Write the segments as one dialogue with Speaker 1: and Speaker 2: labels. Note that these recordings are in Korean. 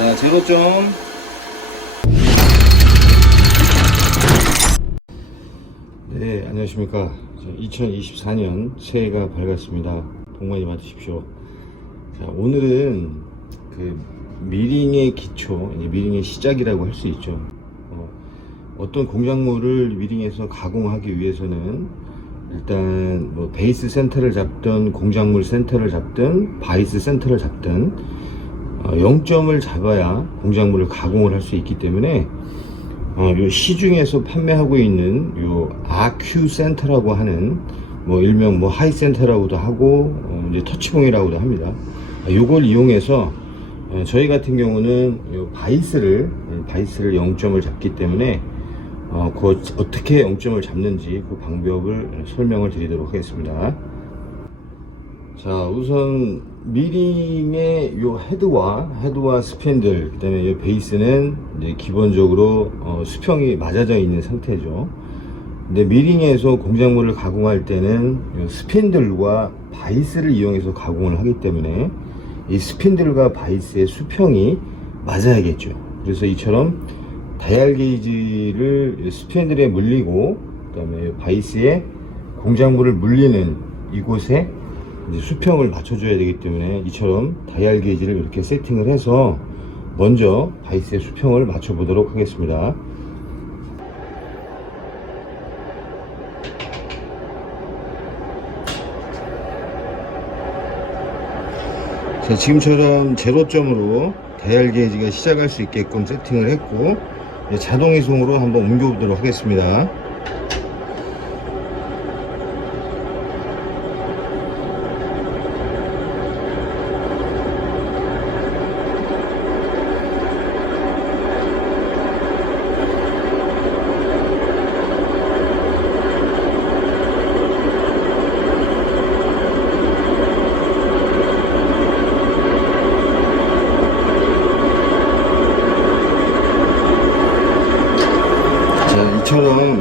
Speaker 1: 자, 제로점. 네, 안녕하십니까. 2024년 새해가 밝았습니다. 복 많이 받으십시오. 자, 오늘은 그 미링의 기초, 미링의 시작이라고 할 수 있죠. 어, 어떤 공작물을 미링에서 가공하기 위해서는 일단 뭐 베이스 센터를 잡든 공작물 센터를 잡든 바이스 센터를 잡든 어, 0점을 잡아야 공작물을 가공을 할 수 있기 때문에 어, 요 시중에서 판매하고 있는 요 RQ 센터라고 하는 뭐 일명 뭐 하이 센터라고도 하고 어, 이제 터치봉이라고도 합니다. 아, 요걸 이용해서 어, 저희 같은 경우는 요 바이스를 음, 바이스를 0점을 잡기 때문에 어, 그 어떻게 0점을 잡는지 그 방법을 설명을 드리도록 하겠습니다. 자, 우선 미링의 요 헤드와 헤드와 스핀들 그 다음에 이 베이스는 이제 기본적으로 어, 수평이 맞아져 있는 상태죠. 근데 미링에서 공작물을 가공할 때는 요 스핀들과 바이스를 이용해서 가공을 하기 때문에 이 스핀들과 바이스의 수평이 맞아야겠죠. 그래서 이처럼 다이얼 게이지를 스핀들에 물리고 그 다음에 바이스에 공작물을 물리는 이곳에 이제 수평을 맞춰줘야 되기 때문에 이처럼 다이얼 게이지를 이렇게 세팅을 해서 먼저 바이스의 수평을 맞춰 보도록 하겠습니다. 자, 지금처럼 제로점으로 다이얼 게이지가 시작할 수 있게끔 세팅을 했고 이제 자동 이송으로 한번 옮겨보도록 하겠습니다. 자, 이처럼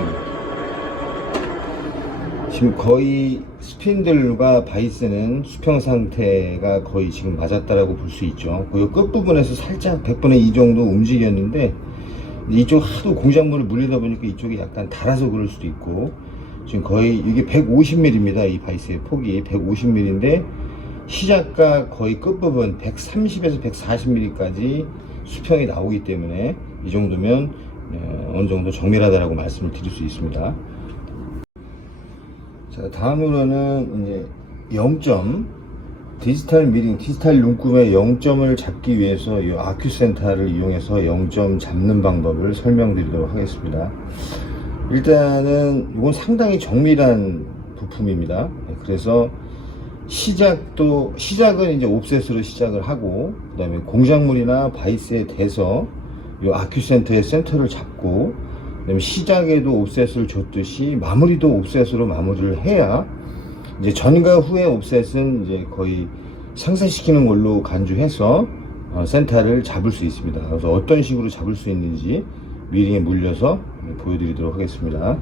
Speaker 1: 지금 거의 스핀들과 바이스는 수평 상태가 거의 지금 맞았다라고 볼 수 있죠. 그 끝부분에서 살짝 100분의 2 정도 움직였는데 이쪽 하도 공작물을 물리다 보니까 이쪽이 약간 달아서 그럴 수도 있고 지금 거의 이게 150mm입니다. 이 바이스의 폭이 150mm인데 시작과 거의 끝부분 130에서 140mm까지 수평이 나오기 때문에 이 정도면 어, 어느 정도 정밀하다라고 말씀을 드릴 수 있습니다. 자, 다음으로는 이제 0점 디지털 미링, 디지털 눈금의 0점을 잡기 위해서 이 아큐 센터를 이용해서 0점 잡는 방법을 설명드리도록 하겠습니다. 일단은 이건 상당히 정밀한 부품입니다. 그래서 시작도 시작은 이제 옵셋으로 시작을 하고 그다음에 공작물이나 바이스에 대서 이 아큐센터의 센터를 잡고 시작에도 옵셋을 줬듯이 마무리도 옵셋으로 마무리를 해야 이제 전과 후의 옵셋은 이제 거의 상쇄시키는 걸로 간주해서 어, 센터를 잡을 수 있습니다. 그래서 어떤 식으로 잡을 수 있는지 미링에 물려서 보여드리도록 하겠습니다.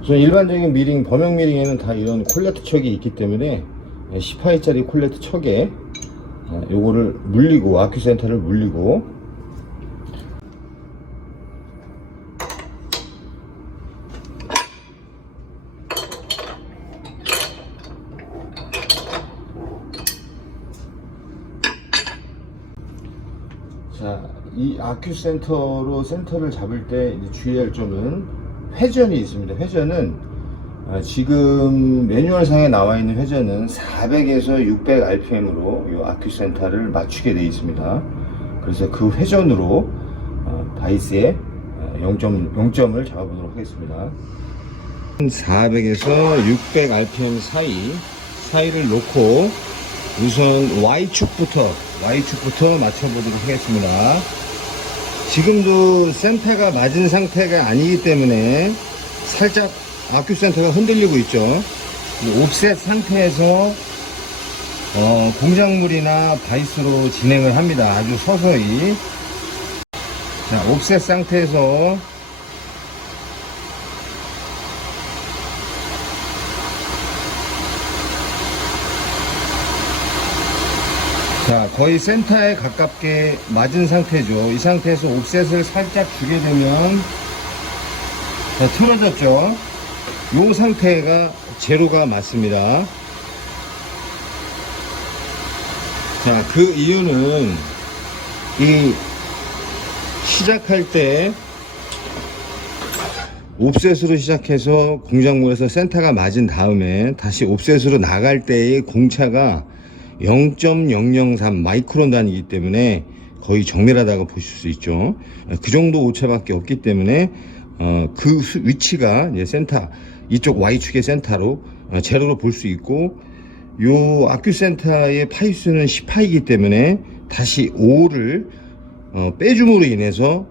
Speaker 1: 우선 일반적인 미링, 범용 미링에는 다 이런 콜레트 척이 있기 때문에 10하이짜리 콜레트 척에 어, 요거를 물리고 아큐 센터를 물리고 자, 이 아큐 센터로 센터를 잡을 때 주의할 점은 회전이 있습니다. 회전은 아, 지금 매뉴얼 상에 나와 있는 회전은 400에서 600 RPM으로 이 아큐 센터를 맞추게 되어 있습니다. 그래서 그 회전으로 어, 바이스의 0점, 0점을 잡아보도록 하겠습니다. 400에서 600 RPM 사이 사이를 놓고 우선 Y축부터 Y축부터 맞춰보도록 하겠습니다. 지금도 센터가 맞은 상태가 아니기 때문에 살짝 아큐 센터가 흔들리고 있죠. 이 옵셋 상태에서 어, 공작물이나 바이스로 진행을 합니다. 아주 서서히. 자, 옵셋 상태에서 자, 거의 센터에 가깝게 맞은 상태죠. 이 상태에서 옵셋을 살짝 주게 되면 자, 틀어졌죠. 이 상태가 제로가 맞습니다. 자, 그 이유는 이 시작할 때 옵셋으로 시작해서 공작물에서 센터가 맞은 다음에 다시 옵셋으로 나갈 때의 공차가 0.003 마이크론 단위이기 때문에 거의 정밀하다고 보실 수 있죠. 그 정도 오차밖에 없기 때문에 어, 그 수- 위치가 이제 센터 이쪽 Y축의 센터로 어, 제로로 볼 수 있고 요 아큐 센터의 파이수는 10파이기 때문에 다시 5를 어, 빼줌으로 인해서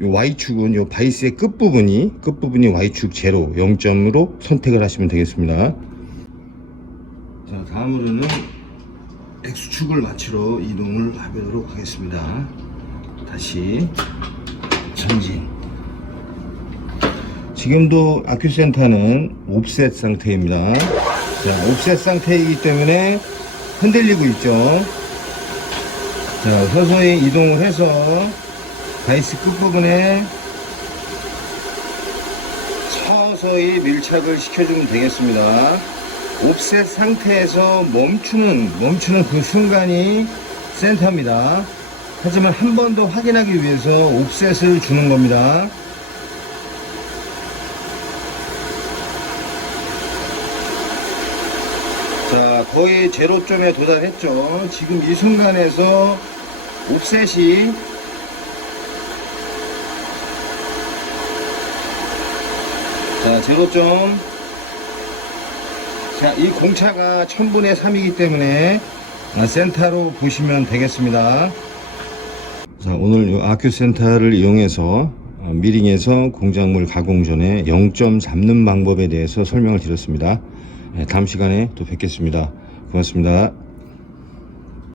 Speaker 1: 요 Y축은 요 바이스의 끝부분이 끝부분이 Y축 제로 0점으로 선택을 하시면 되겠습니다. 자 다음으로는 X축을 맞추러 이동을 해보도록 하겠습니다. 다시 전진. 지금도 아큐센터는 옵셋 상태입니다. 자, 옵셋 상태이기 때문에 흔들리고 있죠. 자, 서서히 이동을 해서 바이스 끝부분에 서서히 밀착을 시켜주면 되겠습니다. 옵셋 상태에서 멈추는, 멈추는 그 순간이 센터입니다. 하지만 한 번 더 확인하기 위해서 옵셋을 주는 겁니다. 자, 거의 제로점에 도달했죠. 지금 이 순간에서 옵셋이 자, 제로점. 자, 이 공차가 1000분의 3이기 때문에 아, 센터로 보시면 되겠습니다. 자, 오늘 이 아큐 센터를 이용해서 어, 미링에서 공작물 가공 전에 0점 잡는 방법에 대해서 설명을 드렸습니다. 네, 다음 시간에 또 뵙겠습니다. 고맙습니다.